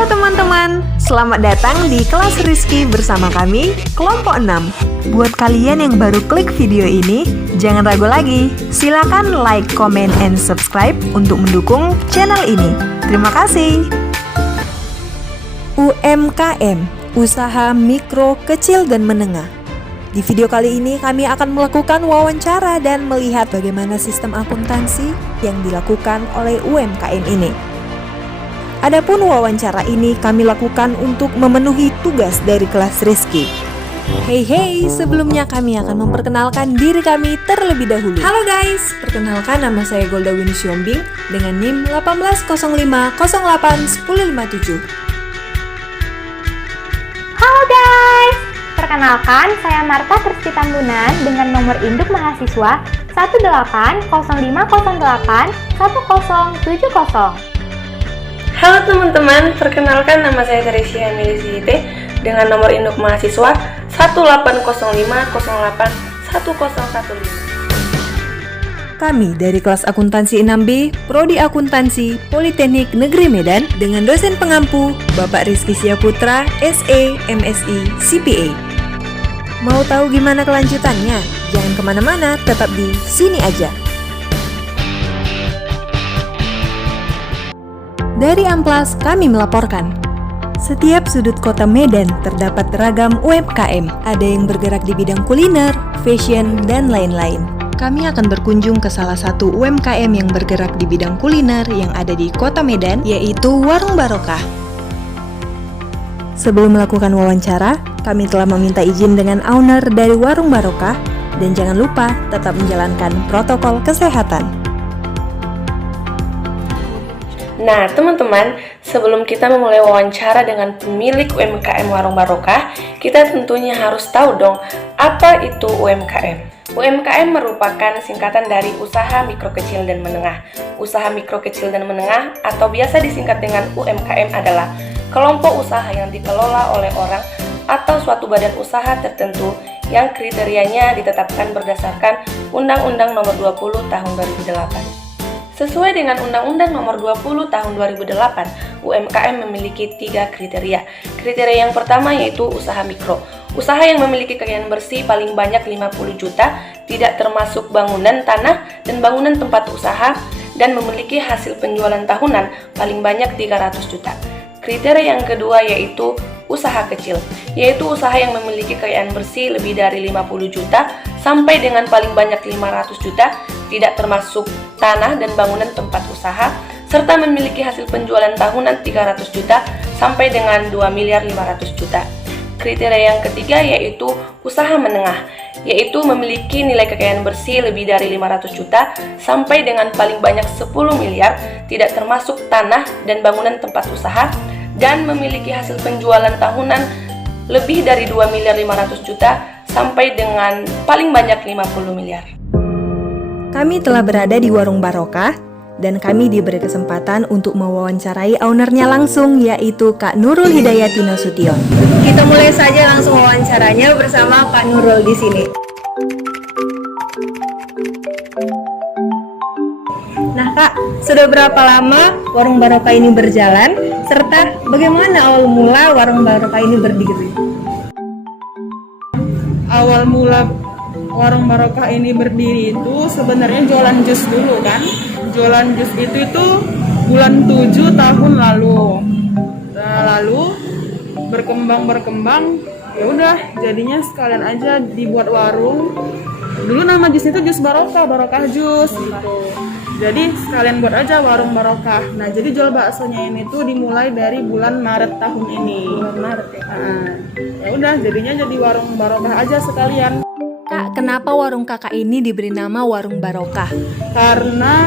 Halo teman-teman, selamat datang di kelas Rizky bersama kami, kelompok 6. Buat kalian yang baru klik video ini, jangan ragu lagi. Silakan like, comment, and subscribe untuk mendukung channel ini. Terima kasih. UMKM, Usaha Mikro, Kecil, dan Menengah. Di video kali ini kami akan melakukan wawancara dan melihat bagaimana sistem akuntansi yang dilakukan oleh UMKM ini. Adapun wawancara ini kami lakukan untuk memenuhi tugas dari kelas Rizky. Hey, sebelumnya kami akan memperkenalkan diri kami terlebih dahulu. Halo guys, perkenalkan nama saya Golda Winnie Siombing dengan NIM 1805081057. Halo guys, perkenalkan saya Marta Kristi Tambunan dengan nomor induk mahasiswa 180081070. Halo teman-teman, perkenalkan nama saya Teresia Milisite dengan nomor induk mahasiswa 18050081015. Kami dari kelas akuntansi 6B, Prodi Akuntansi, Politeknik Negeri Medan dengan dosen pengampu Bapak Rizky Syaputra, SE, MSI, CPA. Mau tahu gimana kelanjutannya? Jangan kemana-mana, tetap di sini aja. Dari Amplas, kami melaporkan. Setiap sudut kota Medan terdapat ragam UMKM. Ada yang bergerak di bidang kuliner, fashion, dan lain-lain. Kami akan berkunjung ke salah satu UMKM yang bergerak di bidang kuliner yang ada di kota Medan, yaitu Warung Barokah. Sebelum melakukan wawancara, kami telah meminta izin dengan owner dari Warung Barokah, dan jangan lupa tetap menjalankan protokol kesehatan. Nah teman-teman, sebelum kita memulai wawancara dengan pemilik UMKM Warung Barokah, kita tentunya harus tahu dong, apa itu UMKM? UMKM merupakan singkatan dari Usaha Mikro Kecil dan Menengah. Usaha Mikro Kecil dan Menengah atau biasa disingkat dengan UMKM adalah kelompok usaha yang dikelola oleh orang atau suatu badan usaha tertentu yang kriterianya ditetapkan berdasarkan Undang-Undang Nomor 20 Tahun 2008. Sesuai dengan Undang-Undang Nomor 20 Tahun 2008, UMKM memiliki 3 kriteria. Kriteria yang pertama yaitu usaha mikro. Usaha yang memiliki kekayaan bersih paling banyak 50 juta, tidak termasuk bangunan, tanah, dan bangunan tempat usaha, dan memiliki hasil penjualan tahunan paling banyak 300 juta. Kriteria yang kedua yaitu usaha kecil, yaitu usaha yang memiliki kekayaan bersih lebih dari 50 juta sampai dengan paling banyak 500 juta, tidak termasuk tanah dan bangunan tempat usaha, serta memiliki hasil penjualan tahunan 300 juta sampai dengan 2.500.000.000 juta. Kriteria yang ketiga yaitu usaha menengah, yaitu memiliki nilai kekayaan bersih lebih dari 500 juta sampai dengan paling banyak 10 miliar, tidak termasuk tanah dan bangunan tempat usaha, dan memiliki hasil penjualan tahunan lebih dari 2.500.000.000 juta sampai dengan paling banyak 50 miliar. Kami telah berada di Warung Barokah dan kami diberi kesempatan untuk mewawancarai ownernya langsung, yaitu Kak Nurul Hidayati Nasution. Kita mulai saja langsung wawancaranya bersama Kak Nurul di sini. Nah Kak, sudah berapa lama Warung Barokah ini berjalan, serta bagaimana awal mula Warung Barokah ini berdiri? Awal mula Warung Barokah ini berdiri itu sebenarnya jualan jus dulu kan. Jualan jus itu bulan 7 tahun lalu. Nah, lalu berkembang ya udah jadinya sekalian aja dibuat warung. Dulu nama jus itu jus Barokah, Barokah jus gitu. Jadi sekalian buat aja Warung Barokah. Nah, jadi jual baksonya ini tuh dimulai dari bulan Maret tahun ini. Bulan Maret ya. Nah, ya udah jadinya jadi Warung Barokah aja sekalian. Kak, kenapa warung kakak ini diberi nama Warung Barokah? Karena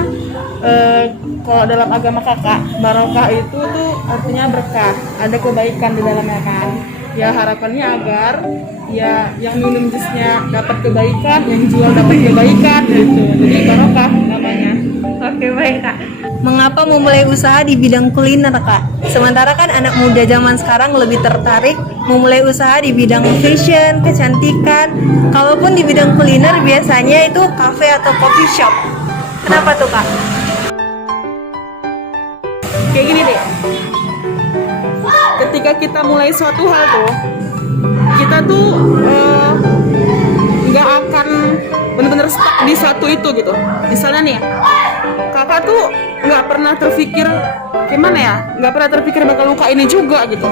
kalau dalam agama kakak, barokah itu tuh artinya berkah, ada kebaikan di dalamnya kan. Ya harapannya agar ya yang minum jusnya dapat kebaikan, yang jual dapat kebaikan gitu. Jadi barokah namanya. Oke, baik Kak. Mengapa memulai usaha di bidang kuliner Kak? Sementara kan anak muda zaman sekarang lebih tertarik memulai usaha di bidang fashion, kecantikan. Kalaupun di bidang kuliner biasanya itu cafe atau coffee shop. Kenapa tuh Kak? Kayak gini deh. ketika kita mulai suatu hal tuh, kita tuh nggak akan benar-benar stuck di satu itu gitu. Misalnya nih, kakak tuh nggak pernah terpikir gimana ya, nggak pernah terpikir bakal luka ini juga gitu.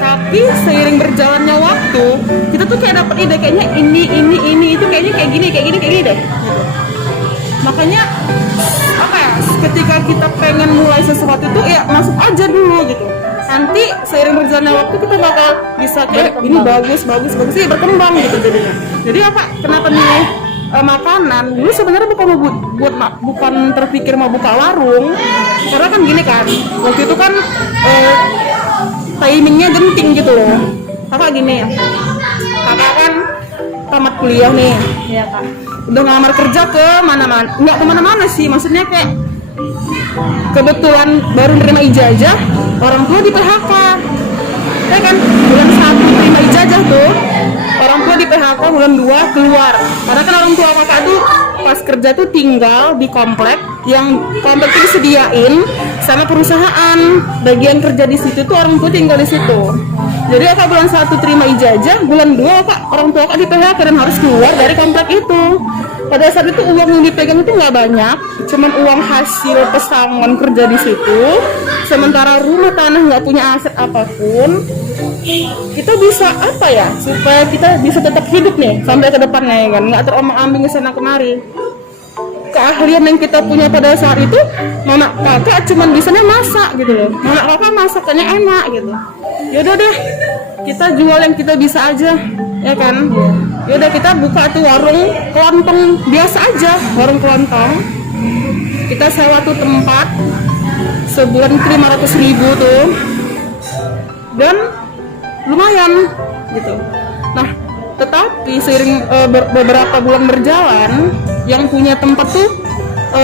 Tapi seiring berjalannya waktu, kita tuh kayak dapat ide, kayaknya ini itu kayaknya kayak gini deh. Gitu. Makanya apa ya? Ketika kita pengen mulai sesuatu itu, ya masuk aja dulu gitu. Nanti seiring berjalannya waktu kita bakal bisa kayak ini bagus sih, berkembang gitu jadinya. Jadi apa? Kenapa milih makanan? Dulu sebenarnya bukan terpikir mau buka warung, karena kan gini kan. Waktu itu kan timingnya genting gitu loh. Kakak gini ya. Kakak kan tamat kuliah nih, ya kak. Udah ngelamar kerja ke mana-mana, nggak kemana-mana sih, maksudnya kayak kebetulan baru nerima ijazah, orang tua di PHK, ya kan, bulan 1 terima ijazah tuh, orang tua di PHK, bulan 2 keluar, karena kan orang tua kakak tuh pas kerja tuh tinggal di komplek, yang komplek itu disediain sama perusahaan, bagian kerja di situ tuh orang tua tinggal di situ. Jadi kakak bulan 1 terima ijazah, bulan 2 kakak orang tua kakak di PHK dan harus keluar dari komplek itu. Pada saat itu uang yang dipegang itu nggak banyak, cuman uang hasil pesangon kerja di situ. Sementara rumah tanah nggak punya aset apapun. Kita bisa apa ya, supaya kita bisa tetap hidup nih sampai ke depannya ya kan, nggak terombang-ambing ke sana kemari. Keahlian yang kita punya pada saat itu, mama kakak cuman bisanya masak gitu loh. Mama kakak masakannya enak gitu. Yaudah deh, kita jual yang kita bisa aja, ya kan? Yaudah kita buka tuh warung kelontong biasa aja, warung kelontong. Kita sewa tuh tempat sebulan 500.000 tuh, dan lumayan gitu. Nah, tetapi seiring beberapa bulan berjalan, yang punya tempat tuh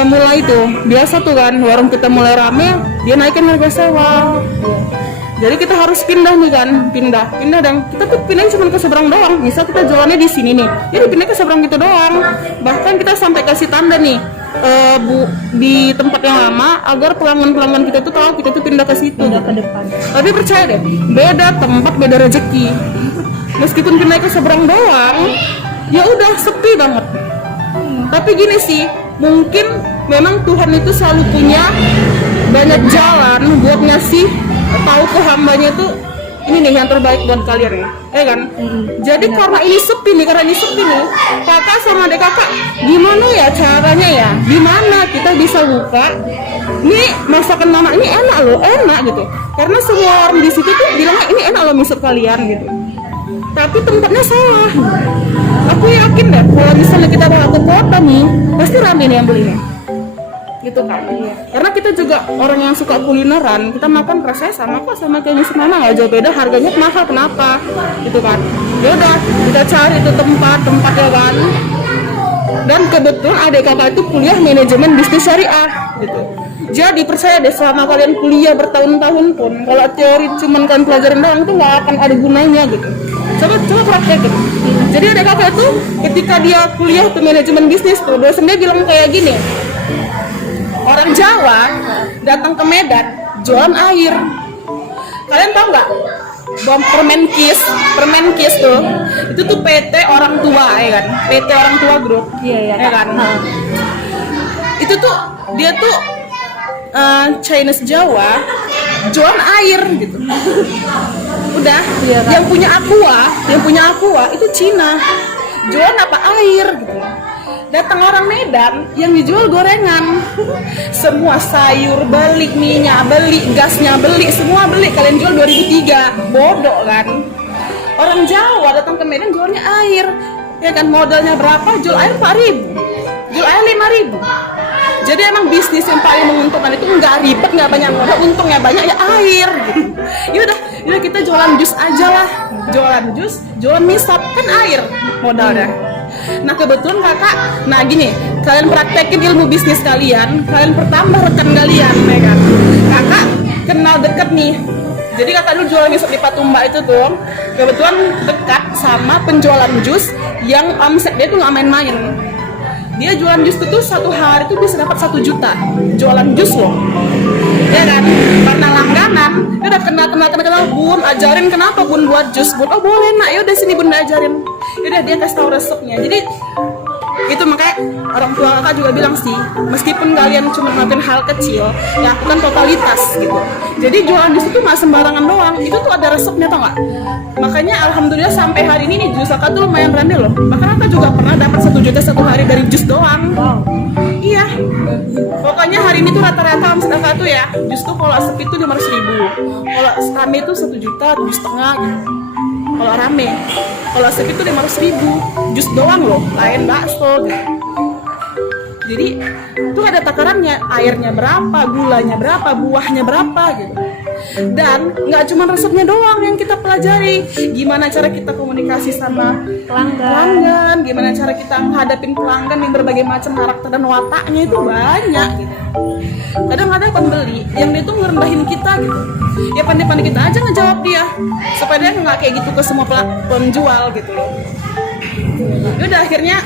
mulai tuh biasa tuh kan, warung kita mulai rame, dia naikin harga sewa. Jadi kita harus pindah nih kan, pindah dan kita tuh pindah cuma ke seberang doang. Misal kita jualannya di sini nih, jadi pindah ke seberang gitu doang. Bahkan kita sampai kasih tanda nih di tempat yang lama agar pelanggan kita tuh tahu kita tuh pindah ke situ, pindah ke depan. Tapi percaya deh, beda tempat beda rezeki. Meskipun pindah ke seberang doang, ya udah sepi banget. Tapi gini sih, mungkin memang Tuhan itu selalu punya banyak jalan buat ngasih tahu ke hambanya tuh, ini nih yang terbaik buat kalian ya kan. Jadi karena ini sepi nih, kakak sama adik kakak gimana ya caranya ya, gimana kita bisa buka ini masakan mama ini enak gitu, karena semua orang di situ tuh bilangnya ini enak loh misal kalian gitu. Tapi tempatnya salah. Aku yakin deh kalau misalnya kita bawa ke kota nih, pasti rame nih yang belinya gitu kan. Karena kita juga orang yang suka kulineran, kita makan rasanya sama kok sama kayak misal mana, nggak jauh beda, harganya mahal kenapa gitu kan. Ya udah kita cari itu tempat ya kan. Dan kebetulan adik kakak itu kuliah manajemen bisnis syariah gitu. Jadi percaya deh, selama kalian kuliah bertahun-tahun pun, kalau teori cuman kan pelajaran doang tuh nggak akan ada gunanya gitu. Coba praktekin. Jadi adik kakak itu ketika dia kuliah tuh manajemen bisnis tuh, dosennya bilang kayak gini, orang Jawa datang ke Medan jualan air. Kalian tahu nggak? Permen kis tuh, itu tuh PT orang tua ya kan, PT orang tua grup, ya kan. Itu tuh dia tuh Chinese Jawa jualan air gitu. Udah, yang punya aqua itu Cina, jualan apa air gitu. Datang orang Medan yang dijual gorengan, semua sayur beli, minyak beli, gasnya beli, semua beli. Kalian jual 2003, bodoh kan? Orang Jawa datang ke Medan jualnya air, ya kan, modalnya berapa? Jual air 4.000, jual air 5.000. Jadi emang bisnis yang paling menguntungkan itu nggak ribet, nggak banyak modal, untungnya banyak ya air gitu. Yaudah kita jualan jus aja lah, jualan misap kan air modalnya. Nah kebetulan kakak, nah gini, kalian praktekin ilmu bisnis kalian pertambah rekan kalian, ya kan. Kakak kenal deket nih, jadi kakak dulu jualan misap di Patumba itu tuh, kebetulan dekat sama penjualan jus yang omset dia tuh nggak main-main. dia jualan jus itu satu hari itu bisa dapat 1 juta jualan jus loh, ya kan? Karena langganan, dia udah kenal bun, ajarin kenapa bun buat jus, bun, oh boleh nak, yaudah sini bun ajarin, yaudah dia kasih tahu resepnya. Jadi itu makanya orang tua kakak juga bilang sih, meskipun kalian cuma melakukan hal kecil, ya lakukan totalitas gitu. Jadi jualan jus itu nggak sembarangan doang, itu tuh ada resepnya tau nggak? Makanya alhamdulillah sampai hari ini nih jus kakak tuh lumayan rame loh. Bahkan kakak juga pernah dapat 1 juta satu hari dari jus doang. Iya. Pokoknya hari ini tuh rata-rata omset kakak tuh ya, jus tuh kalau sepi tuh 500.000, kalau rame tuh 1 juta, 1,5 juta gitu. Kalau rame, kalau sepi tuh 500.000, jus doang loh, lain bakso gitu. Jadi tuh ada takarannya, airnya berapa, gulanya berapa, buahnya berapa gitu. Dan nggak cuma resepnya doang yang kita pelajari, gimana cara kita komunikasi sama pelanggan, gimana cara kita menghadapin pelanggan yang berbagai macam karakter dan wataknya itu banyak gitu. Kadang ada pembeli yang dia tuh ngerendahin kita gitu, ya pandai-pandai kita aja ngejawab dia supaya dia nggak kayak gitu ke semua penjual gitu loh. Yaudah akhirnya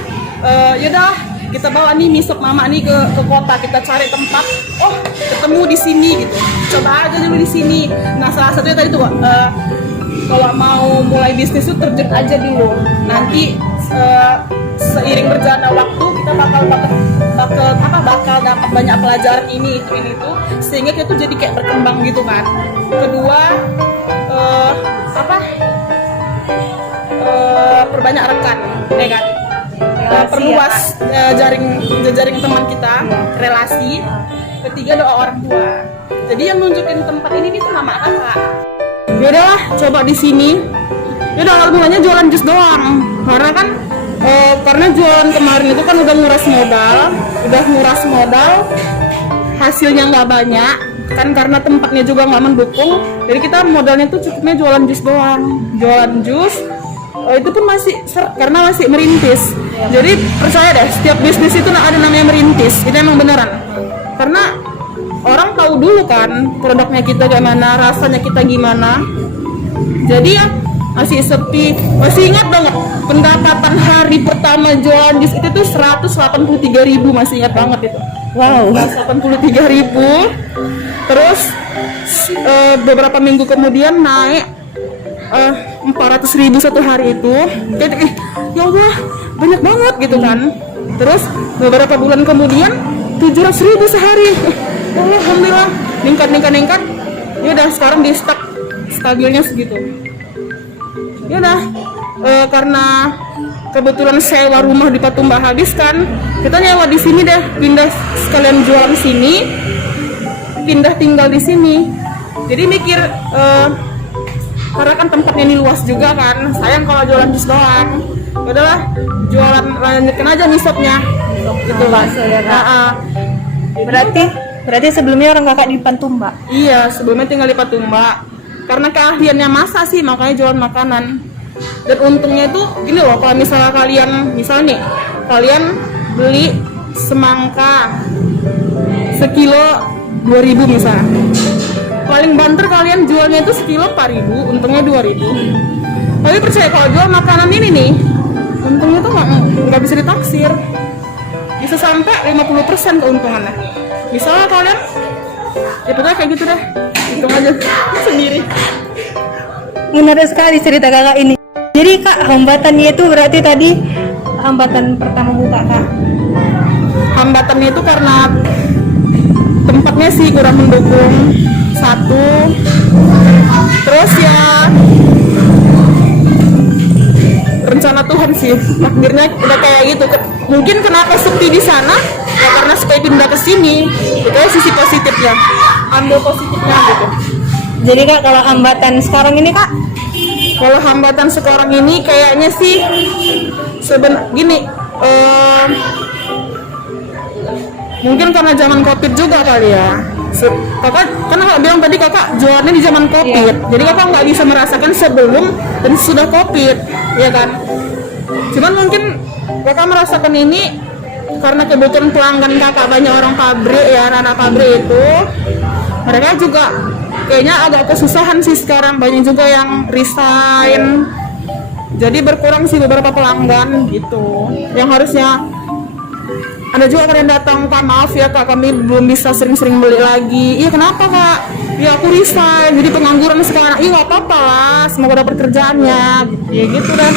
yaudah kita bawa nih misop mama nih ke kota, kita cari tempat, oh ketemu di sini gitu, coba aja dulu di sini. Nah salah satunya tadi tuh kalau mau mulai bisnis tuh terjun aja dulu, nanti seiring berjalannya waktu kita bakal dapat banyak pelajaran ini itu sehingga kita tuh jadi kayak berkembang gitu kan. Kedua perbanyak rekan, ya kan? Perluas jaring teman kita, relasi. Ketiga doa orang tua. Jadi yang nunjukin tempat ini tuh mama kakak. Yaudahlah, coba di sini. Yaudah awal mulanya jualan jus doang. Karena jualan kemarin itu kan udah nguras modal, hasilnya nggak banyak. Kan karena tempatnya juga nggak mendukung. Jadi kita modalnya tuh cukupnya jualan jus doang. Jualan jus. Itu pun masih karena masih merintis. Jadi percaya deh, setiap bisnis itu ada namanya merintis. Itu emang beneran. Karena orang tahu dulu kan produknya kita gimana, rasanya kita gimana. Jadi ya masih sepi. Masih ingat banget pendapatan hari pertama jualan jus itu tuh 183.000, masih ingat banget itu. Wow, 183.000. Terus beberapa minggu kemudian naik 400.000 satu hari itu. Jadi ya Allah banyak banget gitu kan. Terus beberapa bulan kemudian 700.000 sehari. Alhamdulillah meningkat. Ya udah sekarang di stabilnya segitu. Ya udah karena kebetulan sewa rumah di Patumba habis kan, kita nyewa di sini deh, pindah sekalian jual di sini, pindah tinggal di sini. Jadi mikir karena kan tempatnya ini luas juga kan, sayang kalau jualan jus doang. Udahlah, jualan lanjutkan aja misopnya. Gitu bakso ya kak. Berarti sebelumnya orang kakak di Patumba? Iya, sebelumnya tinggal di Patumba. Karena keahliannya masak sih, makanya jualan makanan. Dan untungnya itu gini loh, kalau misalnya kalian beli semangka sekilo 2.000 misalnya, paling banter kalian jualnya itu sekilo 4.000, untungnya 2.000. Tapi percaya kalau jual makanan ini nih, untungnya tuh nggak bisa ditaksir, bisa sampai 50% keuntungannya. Misalnya kalian, ya pokoknya kayak gitu deh, hitung aja sendiri. Menarik sekali cerita kakak ini. Jadi kak, hambatannya itu berarti tadi hambatan pertama buka kak? Hambatannya itu karena tempatnya sih kurang mendukung, satu. Terus ya rencana Tuhan sih, takdirnya udah kayak gitu. Mungkin kenapa sepi di sana ya karena supaya pindah ke sini. Itu sisi positifnya, ambil positifnya gitu. Jadi kak, kalau hambatan sekarang ini kak? Kalau hambatan sekarang ini kayaknya sih gini, mungkin karena zaman COVID juga kali ya. Kakak kan kakak bilang tadi kakak jualannya di zaman COVID, jadi kakak nggak bisa merasakan sebelum dan sudah COVID, ya kan? Cuman mungkin kakak merasakan ini karena kebutuhan pelanggan kakak, banyak orang pabrik ya, anak pabrik itu, mereka juga kayaknya agak kesusahan sih sekarang, banyak juga yang resign, jadi berkurang sih beberapa pelanggan gitu, yang harusnya Ada juga kalian datang, Kak maaf ya Kak, kami belum bisa sering-sering beli lagi. Iya kenapa Kak? Ya aku resign, jadi pengangguran sekarang. Iya nggak apa-apa lah, semoga dapat kerjaannya. Ya gitu deh.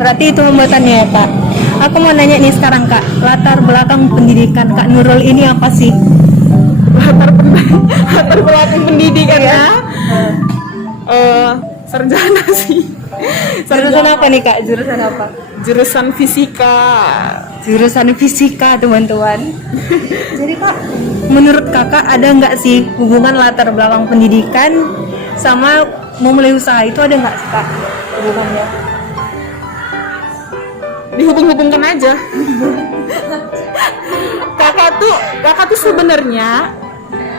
Berarti itu hambatan ya Kak. Aku mau nanya nih sekarang Kak, latar belakang pendidikan Kak Nurul ini apa sih? Latar belakang pendidikannya sarjana sih. Jurusan apa nih Kak? Jurusan apa? Jurusan fisika. Jurusan fisika teman-teman. Jadi Kak, menurut Kakak ada nggak sih hubungan latar belakang pendidikan sama memulai usaha itu, ada nggak sih Kak hubungannya? Dihubung-hubungkan aja. kakak tuh sebenarnya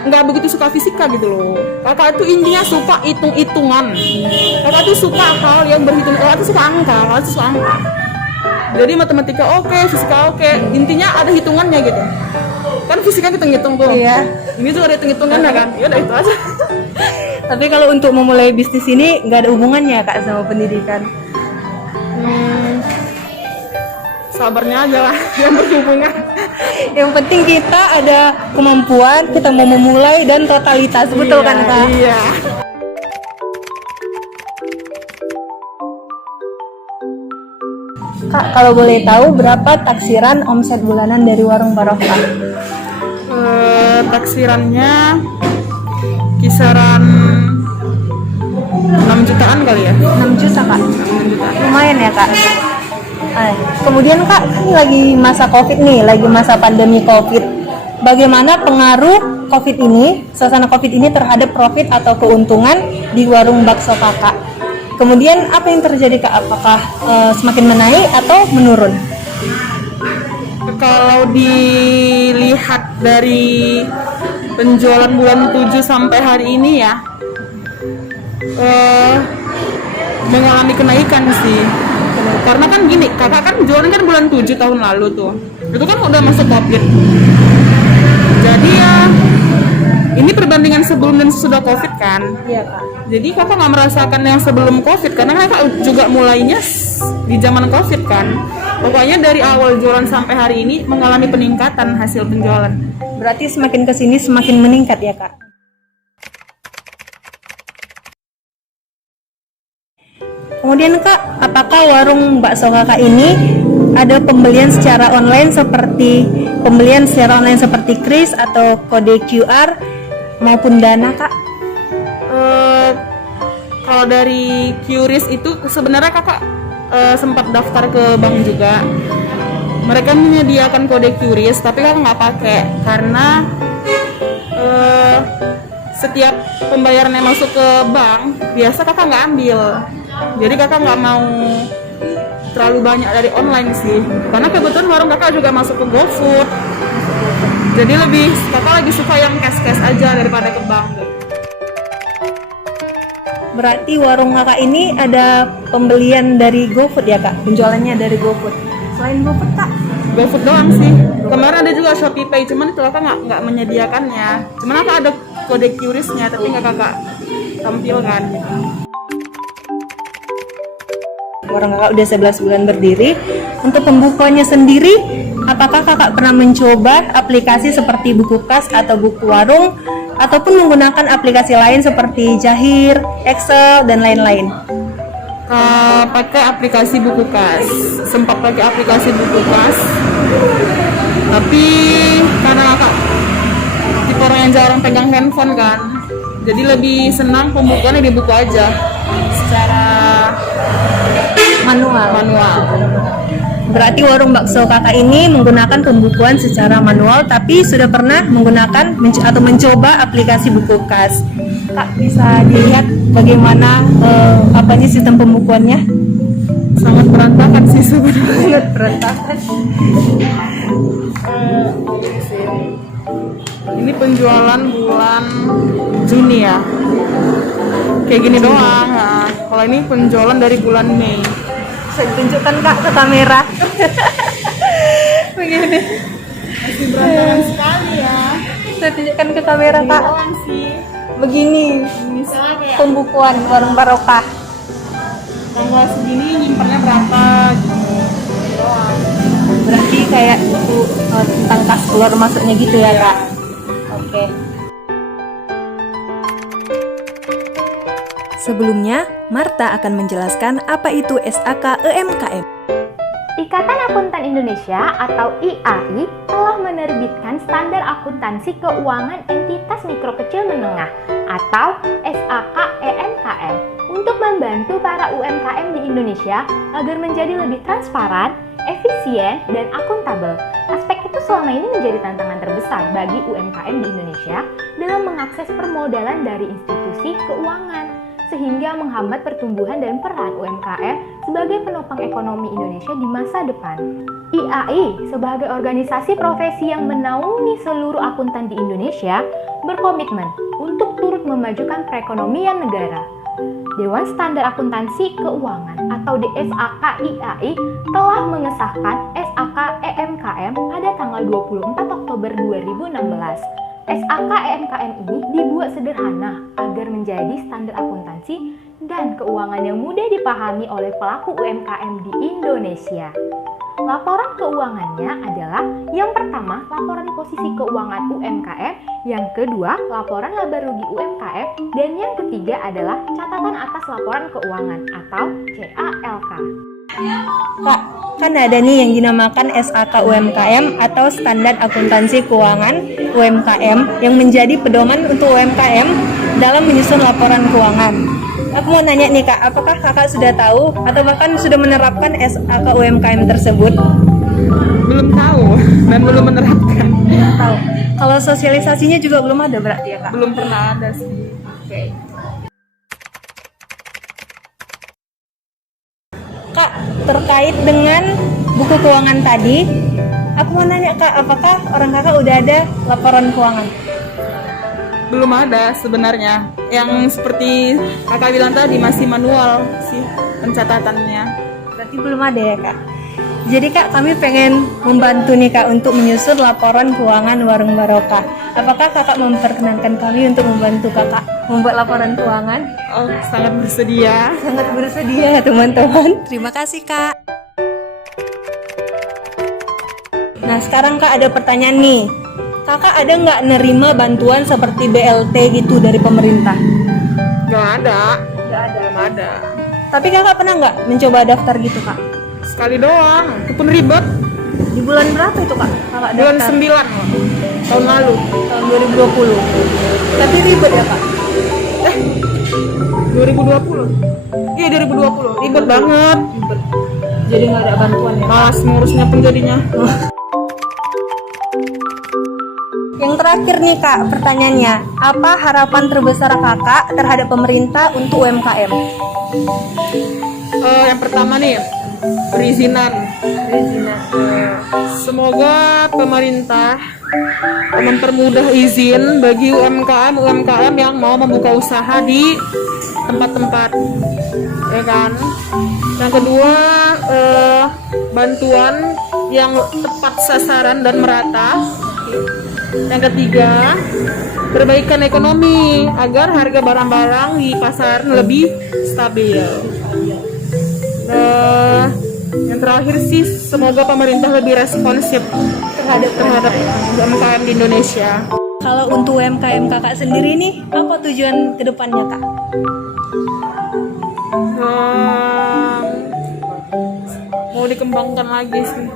nggak begitu suka fisika gitu loh. Kakak tuh intinya suka hitung-hitungan. Kakak tuh suka hal yang berhitung. Kakak tuh suka angka. Jadi matematika oke, fisika oke. Intinya ada hitungannya gitu. Kan fisika hitung-hitung tuh. Iya. Ini tuh ada hitung-hitungannya kan. Ya udah itu aja. Tapi kalau untuk memulai bisnis ini nggak ada hubungannya Kak sama pendidikan? Sabarnya aja lah yang berhubungan. Yang penting kita ada kemampuan, kita mau memulai dan totalitas, betul kan Kak? Iya. Kak, kalau boleh tahu berapa taksiran omset bulanan dari warung Barokah? Taksirannya kisaran 6 jutaan kali ya. 6 juta Kak? Lumayan ya Kak? Kemudian Kak, kan lagi masa Covid nih, lagi masa pandemi Covid. Bagaimana pengaruh Covid ini, suasana Covid ini terhadap profit atau keuntungan di warung bakso Kakak? Kemudian apa yang terjadi Kak? Apakah semakin menaik atau menurun? Kalau dilihat dari penjualan bulan 7 sampai hari ini ya, mengalami kenaikan sih. Karena kan gini, kakak kan jualan kan bulan 7 tahun lalu tuh. Itu kan udah masuk Covid. Jadi ya ini perbandingan sebelum dan sesudah Covid kan. Iya Kak. Jadi kakak nggak merasakan yang sebelum Covid karena kakak juga mulainya di zaman Covid kan. Pokoknya dari awal jualan sampai hari ini mengalami peningkatan hasil penjualan. Berarti semakin kesini semakin meningkat ya Kak? Kemudian Kak, apakah warung bakso Kakak ini ada pembelian secara online seperti kris atau kode QR maupun Dana Kak? Kalau dari QRIS itu sebenarnya kakak sempat daftar ke bank juga. Mereka menyediakan kode QRIS tapi kakak nggak pakai karena setiap pembayaran yang masuk ke bank biasa kakak nggak ambil. Jadi kakak nggak mau terlalu banyak dari online sih, karena kebetulan warung kakak juga masuk ke GoFood. Jadi kakak lagi suka yang cash aja daripada ke bank. Berarti warung Kakak ini ada pembelian dari GoFood ya Kak? Penjualannya dari GoFood. Selain GoFood Kak? GoFood doang sih. Kemarin ada juga Shopee Pay, cuman itu kakak nggak menyediakannya. Cuman kakak ada kode QRIS-nya, tapi nggak kakak tampilkan. Warung Kakak udah 11 bulan berdiri. Untuk pembukuannya sendiri, apakah Kakak pernah mencoba aplikasi seperti Buku Kas atau Buku Warung, ataupun menggunakan aplikasi lain seperti Jahir, Excel, dan lain-lain? Pakai aplikasi Buku Kas. Sempat pakai aplikasi Buku Kas, tapi karena kakak tipe orang yang jarang pegang handphone kan, jadi lebih senang pembukuannya di buku aja secara Manual. Berarti warung bakso kakak ini menggunakan pembukuan secara manual, tapi sudah pernah menggunakan atau mencoba aplikasi buku kas. Kak, bisa dilihat bagaimana apanya sistem pembukuannya? Sangat berantakan sih sebenarnya. Sangat berantakan. Ini penjualan bulan Juni ya. Kayak gini doang. Nah, kalau ini penjualan dari bulan Mei. Saya tunjukkan Kak ke kamera. Begini. Masih berantakan sekali ya. Saya tunjukkan ke kamera Kak. Doang sih. Begini. Misalnya kayak Pembukuan warung barokah. tanggal segini nyimpannya berapa gitu doang. Berarti kayak buku tentang kas keluar masuknya gitu ya Kak? Oke. Sebelumnya, Marta akan menjelaskan apa itu SAK UMKM. Ikatan Akuntan Indonesia atau IAI telah menerbitkan Standar Akuntansi Keuangan Entitas Mikro Kecil Menengah atau SAK EMKM untuk membantu para UMKM di Indonesia agar menjadi lebih transparan, efisien, dan akuntabel. Aspek itu selama ini menjadi tantangan terbesar bagi UMKM di Indonesia dalam mengakses permodalan dari institusi keuangan, sehingga menghambat pertumbuhan dan peran UMKM sebagai penopang ekonomi Indonesia di masa depan. IAI sebagai organisasi profesi yang menaungi seluruh akuntan di Indonesia berkomitmen untuk turut memajukan perekonomian negara. Dewan Standar Akuntansi Keuangan atau DSAK IAI telah mengesahkan SAK EMKM pada tanggal 24 Oktober 2016. SAK EMKM ini dibuat sederhana agar menjadi standar akuntansi dan keuangan yang mudah dipahami oleh pelaku UMKM di Indonesia. Laporan keuangannya adalah yang pertama, laporan posisi keuangan UMKM, yang kedua, laporan laba rugi UMKM, dan yang ketiga adalah catatan atas laporan keuangan atau CALK. Kak, kan ada nih yang dinamakan SAK UMKM atau Standar Akuntansi Keuangan UMKM yang menjadi pedoman untuk UMKM dalam menyusun laporan keuangan. Aku mau nanya nih Kak, apakah Kakak sudah tahu atau bahkan sudah menerapkan SAK UMKM tersebut? Belum tahu dan belum menerapkan. Belum tahu. Kalau sosialisasinya juga belum ada berarti ya Kak? Belum pernah ada sih. Oke. Kak, terkait dengan buku keuangan tadi, aku mau nanya Kak, apakah orang Kakak udah ada laporan keuangan? Belum ada sebenarnya. Yang seperti Kakak bilang tadi masih manual sih pencatatannya. Berarti belum ada ya Kak? Jadi Kak, kami pengen membantu nih Kak untuk menyusun laporan keuangan Warung Barokah. Apakah Kakak memperkenankan kami untuk membantu Kakak membuat laporan keuangan? Oh, sangat bersedia. Sangat bersedia ya teman-teman. Terima kasih, Kak. Nah sekarang Kak ada pertanyaan nih. Kakak ada nggak nerima bantuan seperti BLT gitu dari pemerintah? Gak ada. Nggak ada. Belum ada. Tapi Kakak pernah nggak mencoba daftar gitu Kak? Sekali doang. Itu pun ribet. Di bulan berapa itu Kak? Kakak Bulan daftar? 9 loh. Tahun lalu. Tahun 2020. Tapi ribet ya Kak? 2020. Iya 2020. Ribet banget. Ribet. Jadi nggak ada bantuan ya? Malas ngurusnya pun jadinya. Yang terakhir nih Kak, pertanyaannya, apa harapan terbesar Kakak terhadap pemerintah untuk UMKM? Yang pertama nih, perizinan. Semoga pemerintah mempermudah izin bagi UMKM yang mau membuka usaha di tempat-tempat, ya kan. Yang kedua, bantuan yang tepat sasaran dan merata. Yang ketiga, perbaikan ekonomi agar harga barang-barang di pasar lebih stabil. Yang terakhir sih, semoga pemerintah lebih responsif terhadap UMKM di Indonesia. Kalau untuk UMKM Kakak sendiri nih, apa tujuan kedepannya Kak? Mau dikembangkan lagi sih,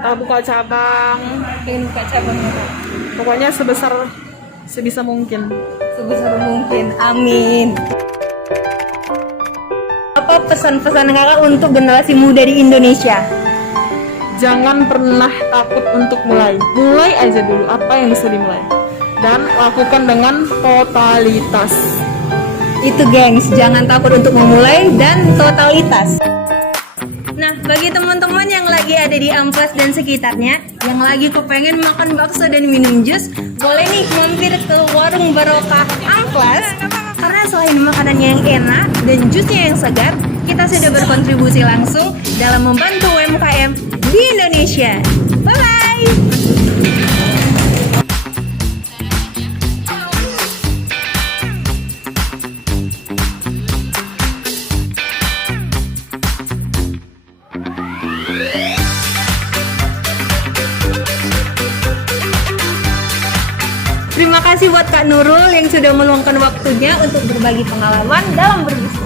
entah buka cabang, Pengen buka cabangnya Kak? pokoknya sebisa mungkin. Sebesar mungkin, amin. Apa pesan-pesan Kakak untuk generasi muda di Indonesia? Jangan pernah takut untuk mulai aja dulu apa yang bisa dimulai, dan lakukan dengan totalitas. Itu gengs, jangan takut untuk memulai dan totalitas. Nah, bagi teman-teman yang lagi ada di Amplas dan sekitarnya, yang lagi kepengen makan bakso dan minum jus, boleh nih mampir ke Warung Barokah Amplas. Karena selain makanannya yang enak dan jusnya yang segar, kita sudah berkontribusi langsung dalam membantu UMKM di Indonesia. Bye-bye! Terima kasih buat Kak Nurul yang sudah meluangkan waktunya untuk berbagi pengalaman dalam berbisnis.